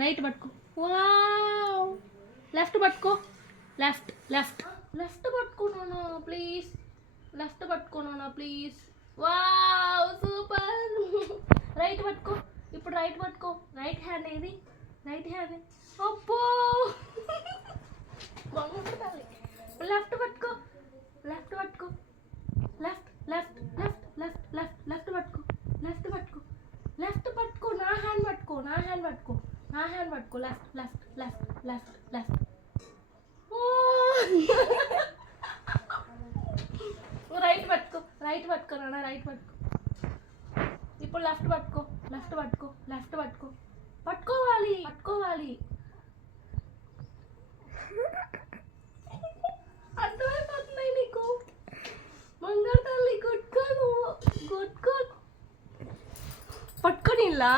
Right పట్టుకో. Wow. Left పట్టుకో. Left left left పట్టుకున్నాను ప్లీజ్. లెఫ్ట్ పట్టుకున్నాను ప్లీజ్. Wow super. రైట్ పట్టుకో. ఇప్పుడు రైట్ పట్టుకో. రైట్ హ్యాండ్ ఏది? Right hand. అబ్బో బాగుంటుంది. లెఫ్ట్ పట్టుకో. లెఫ్ట్ పట్టుకో. Left left left left left left పట్టుకో. లెఫ్ట్ పట్టుకో. లెఫ్ట్ పట్టుకో. నా హ్యాండ్ పట్టుకో. నా హ్యాండ్ పట్టుకో. నా హ్యాండ్ పట్టుకో. Left left left left left. Right పట్టుకో. రైట్ పట్టుకో నాన్న. రైట్ పట్టుకో. ఇప్పుడు లెఫ్ట్ పట్టుకో. లెఫ్ట్ పట్టుకో. లెఫ్ట్ పట్టుకో. పట్టుకోవాలి పట్టుకోవాలి. అర్థమైపోతున్నాయి నీకు? మంగళ తల్లి కొట్టుకో. నువ్వు కొట్టుకో. పట్టుకొని ఇలా